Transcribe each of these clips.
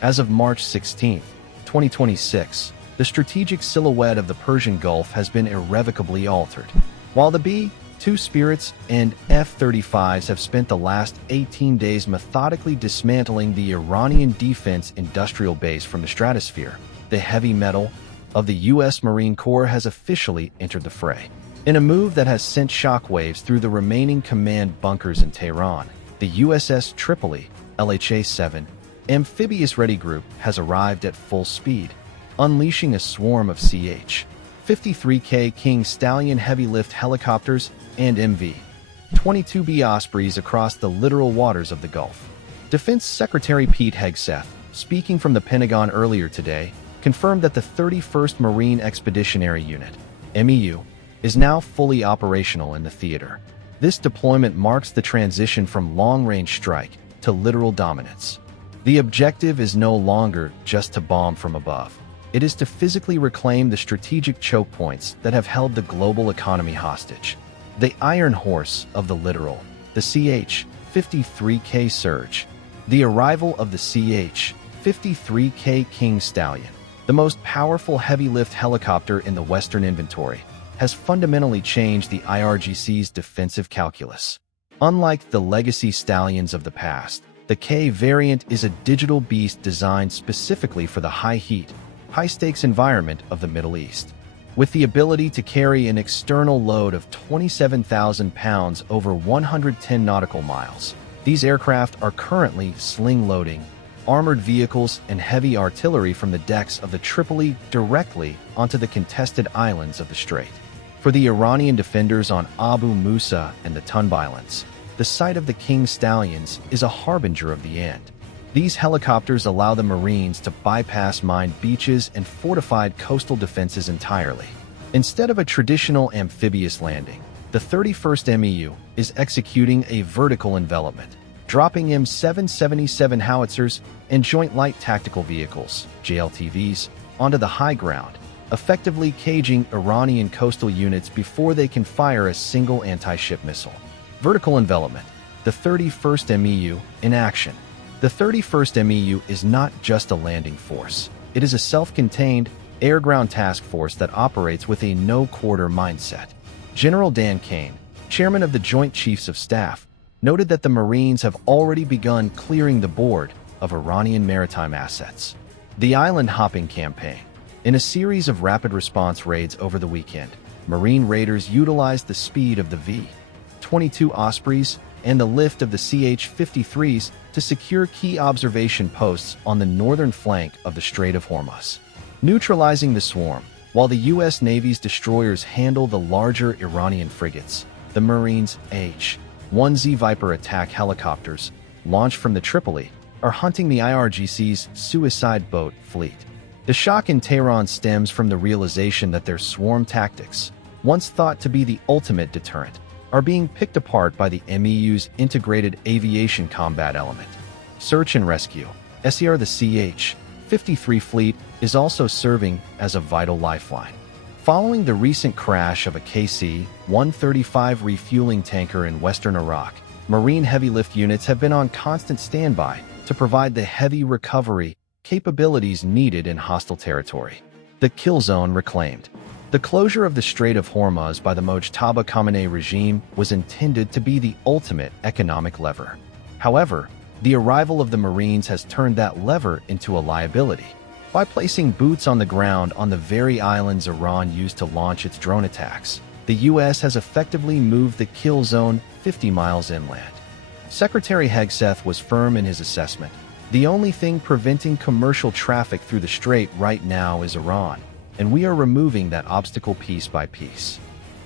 As of March 16, 2026, the strategic silhouette of the Persian Gulf has been irrevocably altered. While the B-2 Spirits and F-35s have spent the last 18 days methodically dismantling the Iranian defense industrial base from the stratosphere, the heavy metal of the U.S. Marine Corps has officially entered the fray. In a move that has sent shockwaves through the remaining command bunkers in Tehran, the USS Tripoli, LHA-7, amphibious-ready group has arrived at full speed, unleashing a swarm of CH-53K King Stallion heavy-lift helicopters and MV-22B Ospreys across the littoral waters of the Gulf. Defense Secretary Pete Hegseth, speaking from the Pentagon earlier today, confirmed that the 31st Marine Expeditionary Unit, MEU, is now fully operational in the theater. This deployment marks the transition from long-range strike to littoral dominance. The objective is no longer just to bomb from above. It is to physically reclaim the strategic choke points that have held the global economy hostage. The Iron Horse of the littoral, the CH-53K Surge. The arrival of the CH-53K King Stallion, the most powerful heavy-lift helicopter in the Western inventory, has fundamentally changed the IRGC's defensive calculus. Unlike the legacy Stallions of the past, the K variant is a digital beast designed specifically for the high-heat, high-stakes environment of the Middle East. With the ability to carry an external load of 27,000 pounds over 110 nautical miles, these aircraft are currently sling-loading armored vehicles and heavy artillery from the decks of the Tripoli directly onto the contested islands of the Strait. For the Iranian defenders on Abu Musa and the Tunb Islands, the sight of the King Stallions is a harbinger of the end. These helicopters allow the Marines to bypass mined beaches and fortified coastal defenses entirely. Instead of a traditional amphibious landing, the 31st MEU is executing a vertical envelopment, dropping M777 howitzers and Joint Light Tactical Vehicles, JLTVs, onto the high ground, effectively caging Iranian coastal units before they can fire a single anti-ship missile. Vertical envelopment, the 31st MEU in action. The 31st MEU is not just a landing force. It is a self-contained, air-ground task force that operates with a no-quarter mindset. General Dan Kane, chairman of the Joint Chiefs of Staff, noted that the Marines have already begun clearing the board of Iranian maritime assets. The island-hopping campaign. In a series of rapid response raids over the weekend, Marine raiders utilized the speed of the V-22 Ospreys and the lift of the CH-53s to secure key observation posts on the northern flank of the Strait of Hormuz, neutralizing the swarm. While the U.S. Navy's destroyers handle the larger Iranian frigates, the Marines' H-1Z Viper attack helicopters, launched from the Tripoli, are hunting the IRGC's suicide boat fleet. The shock in Tehran stems from the realization that their swarm tactics, once thought to be the ultimate deterrent, are being picked apart by the MEU's integrated aviation combat element. Search and rescue. The CH-53 fleet is also serving as a vital lifeline. Following the recent crash of a KC-135 refueling tanker in western Iraq, Marine heavy lift units have been on constant standby to provide the heavy recovery capabilities needed in hostile territory. The kill zone reclaimed. The closure of the Strait of Hormuz by the Mojtaba Khamenei regime was intended to be the ultimate economic lever. However, the arrival of the Marines has turned that lever into a liability. By placing boots on the ground on the very islands Iran used to launch its drone attacks, the U.S. has effectively moved the kill zone 50 miles inland. Secretary Hegseth was firm in his assessment. The only thing preventing commercial traffic through the strait right now is Iran, and we are removing that obstacle piece by piece.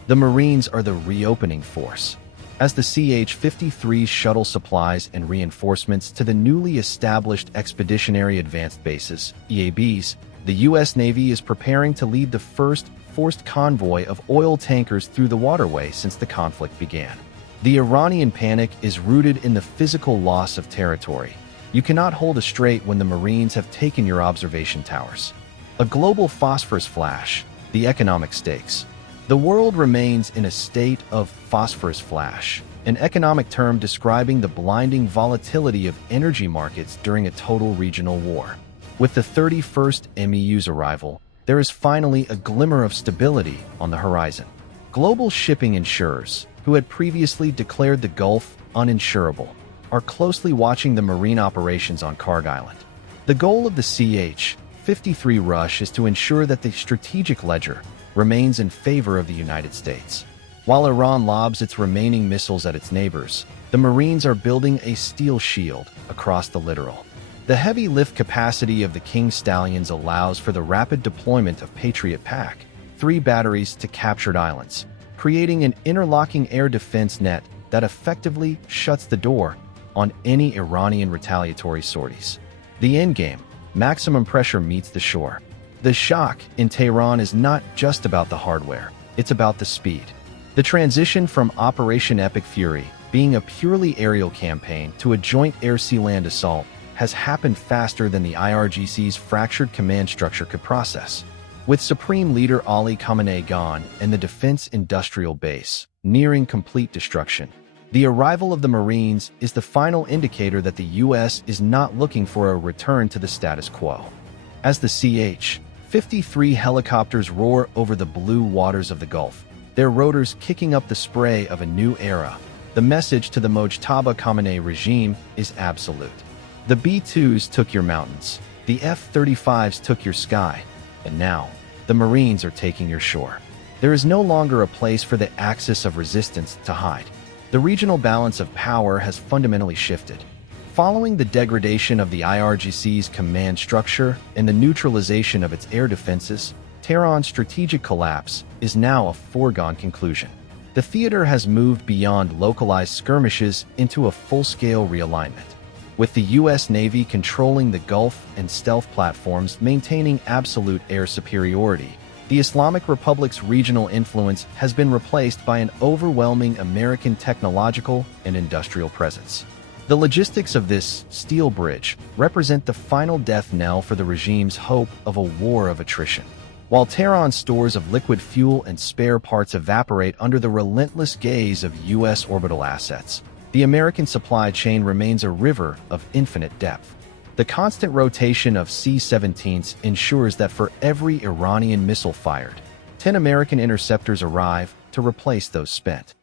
The Marines are the reopening force. As the CH-53 shuttle supplies and reinforcements to the newly established Expeditionary Advanced Bases, EABs, the U.S. Navy is preparing to lead the first forced convoy of oil tankers through the waterway since the conflict began. The Iranian panic is rooted in the physical loss of territory. You cannot hold a strait when the Marines have taken your observation towers. A global phosphorus flash, the economic stakes. The world remains in a state of phosphorus flash. an economic term describing the blinding volatility of energy markets during a total regional war. With the 31st MEU's arrival, there is finally a glimmer of stability on the horizon. Global shipping insurers, who had previously declared the Gulf uninsurable, are closely watching the marine operations on Karg Island. The goal of the CH-53 rush is to ensure that the strategic ledger remains in favor of the United States. While Iran lobs its remaining missiles at its neighbors, the Marines are building a steel shield across the littoral. The heavy lift capacity of the King Stallions allows for the rapid deployment of Patriot Pack 3 batteries to captured islands, creating an interlocking air defense net that effectively shuts the door on any Iranian retaliatory sorties. The endgame, maximum pressure meets the shore. The shock in Tehran is not just about the hardware, it's about the speed. The transition from Operation Epic Fury, being a purely aerial campaign, to a joint air-sea-land assault has happened faster than the IRGC's fractured command structure could process. With Supreme Leader Ali Khamenei gone and the defense industrial base nearing complete destruction, the arrival of the Marines is the final indicator that the U.S. is not looking for a return to the status quo. As the CH-53 helicopters roar over the blue waters of the Gulf, their rotors kicking up the spray of a new era, the message to the Mojtaba Khamenei regime is absolute. The B-2s took your mountains, the F-35s took your sky, and now, the Marines are taking your shore. There is no longer a place for the axis of resistance to hide. The regional balance of power has fundamentally shifted. Following the degradation of the IRGC's command structure and the neutralization of its air defenses, Tehran's strategic collapse is now a foregone conclusion. The theater has moved beyond localized skirmishes into a full-scale realignment. With the U.S. Navy controlling the Gulf and stealth platforms maintaining absolute air superiority, the Islamic Republic's regional influence has been replaced by an overwhelming American technological and industrial presence. The logistics of this steel bridge represent the final death knell for the regime's hope of a war of attrition. While Tehran's stores of liquid fuel and spare parts evaporate under the relentless gaze of U.S. orbital assets, the American supply chain remains a river of infinite depth. The constant rotation of C-17s ensures that for every Iranian missile fired, 10 American interceptors arrive to replace those spent.